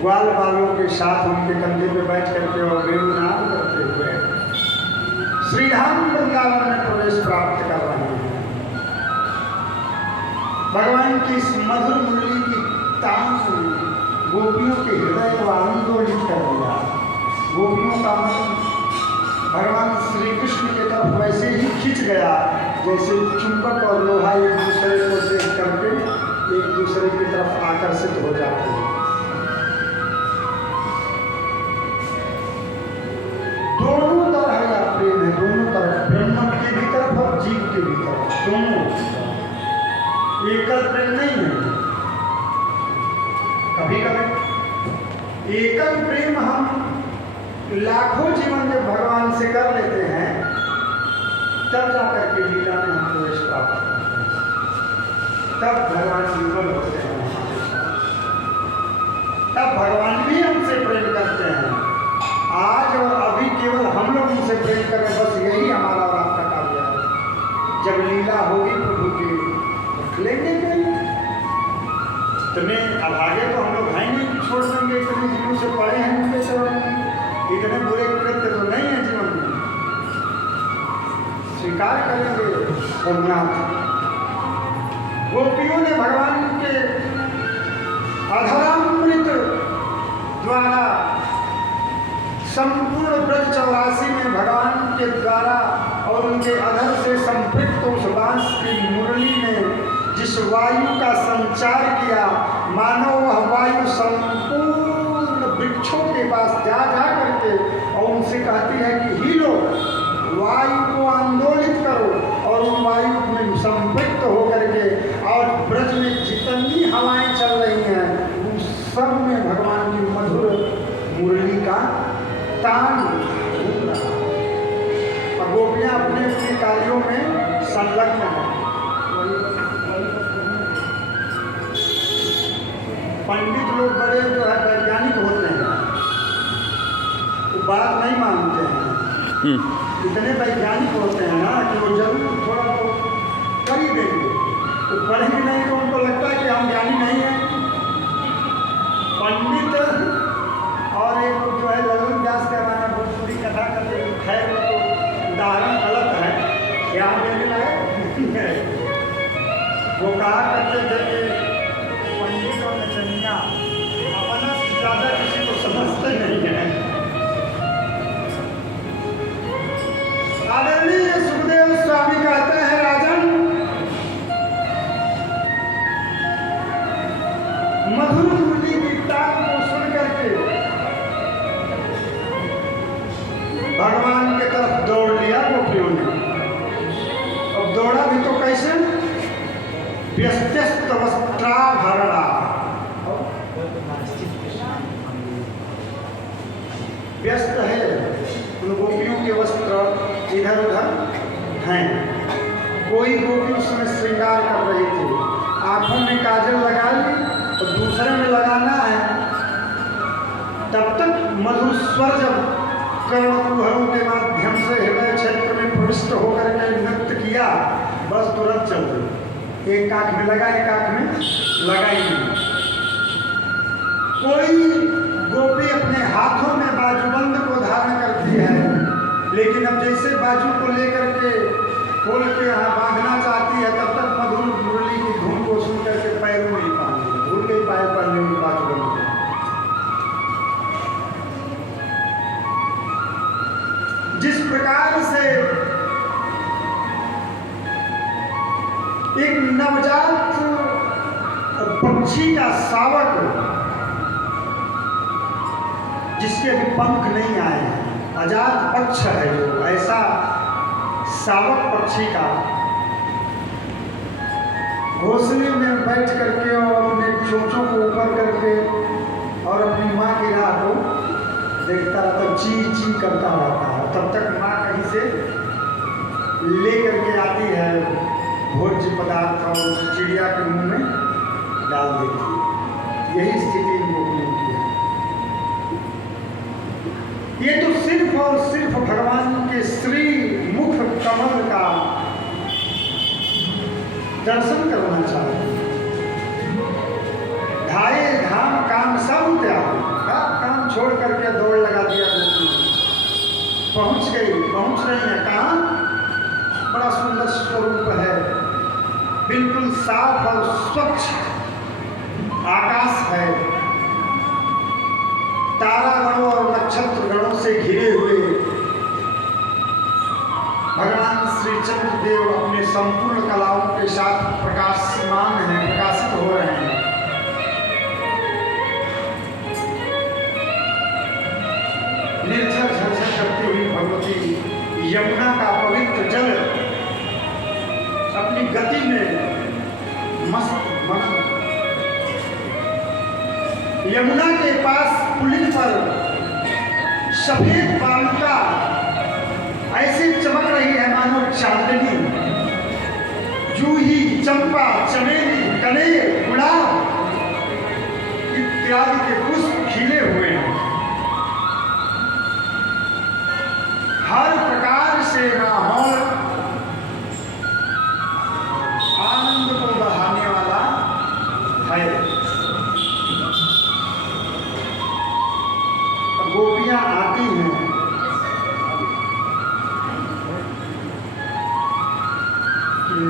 ग्वाल बालों के साथ उनके कंधे पे बैठ करके और वेणुनाद करते हुए श्री राम वृंदावन में प्रवेश प्राप्त कर रहे हैं। भगवान की इस मधुर मुरली की तान गोपियों के हृदय को आंदोलित कर दिया। गोपियों का मन भगवान श्री कृष्ण की तरफ वैसे ही खिंच गया जैसे चुंबक और लोहा एक दूसरे को देख करके एक दूसरे की तरफ आकर्षित हो जाते हैं। दोनों तरह का प्रेम है, दोनों तरफ, ब्रह्म के भी तरफ और जीव के भी तरफ, दोनों। एकल प्रेम नहीं है। कभी कभी एकल प्रेम हम लाखों जीवन जब भगवान से कर लेते हैं तब जाकर के लीला में हम प्रवेश प्राप्त करते हैं, तब भगवान निर्मल होते हैं हमारे साथ, तब भगवान भी हमसे प्रेम करते हैं। आज और अभी केवल हम लोग उनसे प्रेम करें, बस यही हमारा और आपका कार्य है। जब लीला होगी प्रभु की रख लेंगे कहीं, तुम्हें अब आगे तो हम लोग हैं नहीं छोड़ देंगे, इतने दिनों से पड़े हैं उनके चरणों में, इतने बुरे कृत्य तो नहीं है जीवन में, स्वीकार करेंगे रघुनाथ। गोपियों ने भगवान के अधरामृत द्वारा संपूर्ण ब्रज 84 में भगवान के द्वारा और उनके अधर से संपृक्त उस बांस की मुरली ने जिस वायु का संचार किया, मानो वह वायु संपूर्ण वृक्षों के पास जा करके और उनसे कहती है कि हिलो, वायु को आंदोलित करो, और उन वायु में संपृक्त होकर के और ब्रज में जितनी हवाएं चल रही हैं उन सब में भगवान की मधुर मुरली का तान घूम रहा है। और गोपियां अपने अपने कार्यों में संलग्न हैं। पंडित लोग बड़े जो है वैज्ञानिक होते हैं, वो बात नहीं मानते हैं। इतने वैज्ञानिक होते हैं ना कि वो जरूर थोड़ा बहुत कर ही देंगे, तो पढ़ेंगे नहीं तो उनको लगता है कि हम ज्ञानी नहीं हैं। पंडित और एक जो है ललन व्यास का गाना भोजपुरी कथा करते हैं, खैर वो तो उदाहरण गलत है, ज्ञान देने लायक है। वो कहा करते थे कि पंडित और नचनिया अपना ज़्यादा किसी को समझते नहीं है। आदरणीय सुखदेव स्वामी कहते हैं, राजन, मधुर मुरली की तान को सुन करके भगवान के तरफ दौड़ लिया गोपियों ने। अब दौड़ा भी तो कैसे? व्यस्त वस्त्राभरणा, व्यस्त है, उन गोपियों के वस्त्र इधर उधर हैं। कोई गोपी उस समय श्रृंगार कर रही थी, आंखों में काजल लगा ली और दूसरे में लगाना है। तब तक मधुर स्वर जब कर्णकुहरों के माध्यम से हृदय क्षेत्र में प्रविष्ट होकर के नृत्य किया, बस तुरंत चल गई। एक आंख में लगा, एक आंख में लगा ही नहीं। कोई गोपी अपने हाथों में बाजूबंद को धारण करती है, लेकिन अब जैसे बाजू को लेकर के खोल के यहाँ बांधना चाहती है, तब तक मधुर मुरली की धुन को सुन करके पैरों में ही बांध दी, भूल गई पैर पड़ने की बाजूबंद। जिस प्रकार से एक नवजात पक्षी का शावक जिसके भी पंख नहीं आए हैं, आजाद पक्ष है जो, ऐसा शावक पक्षी का घोंसले में बैठ करके और अपने चोंचों को ऊपर करके और अपनी माँ की राह को देखता रहता, ची ची करता रहता है। तब तक माँ कहीं से ले करके आती है भोज्य पदार्थ और उस चिड़िया के मुंह में डाल देती है। यही स्थिति इन गोपियों की है। ये तो सिर्फ और सिर्फ भगवान के श्री मुख कमल का दर्शन करना चाहते हैं। धाये धाम काम सब त्याग, काम छोड़ करके दौड़ लगा दिया गोपी। पहुंच रही है कहाँ? बड़ा सुंदर स्वरूप है, बिल्कुल साफ और स्वच्छ आकाश है, तारागणों और नक्षत्र गणों से घिरे हुए भगवान श्री चंद्रदेव अपने संपूर्ण कलाओं के साथ प्रकाशमान हैं, प्रकाशित हो रहे हैं। निर्झर झरझर करती हुई भगवती यमुना का पवित्र जल अपनी गति में मस्त मगन। यमुना के पास पुलिन पर सफेद बालुका ऐसे चमक रही है मानो चांदनी। जूही, चंपा, चमेली, कनेर, गुलाब इत्यादि के पुष्प खिले हुए हैं। हर प्रकार से माहौल आनंद को बढ़ाने वाला है। गोपियां आती हैं,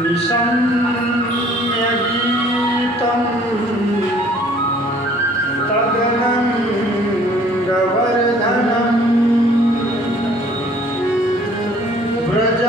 निशम्य गीतम तदनंदवर्धनम व्रज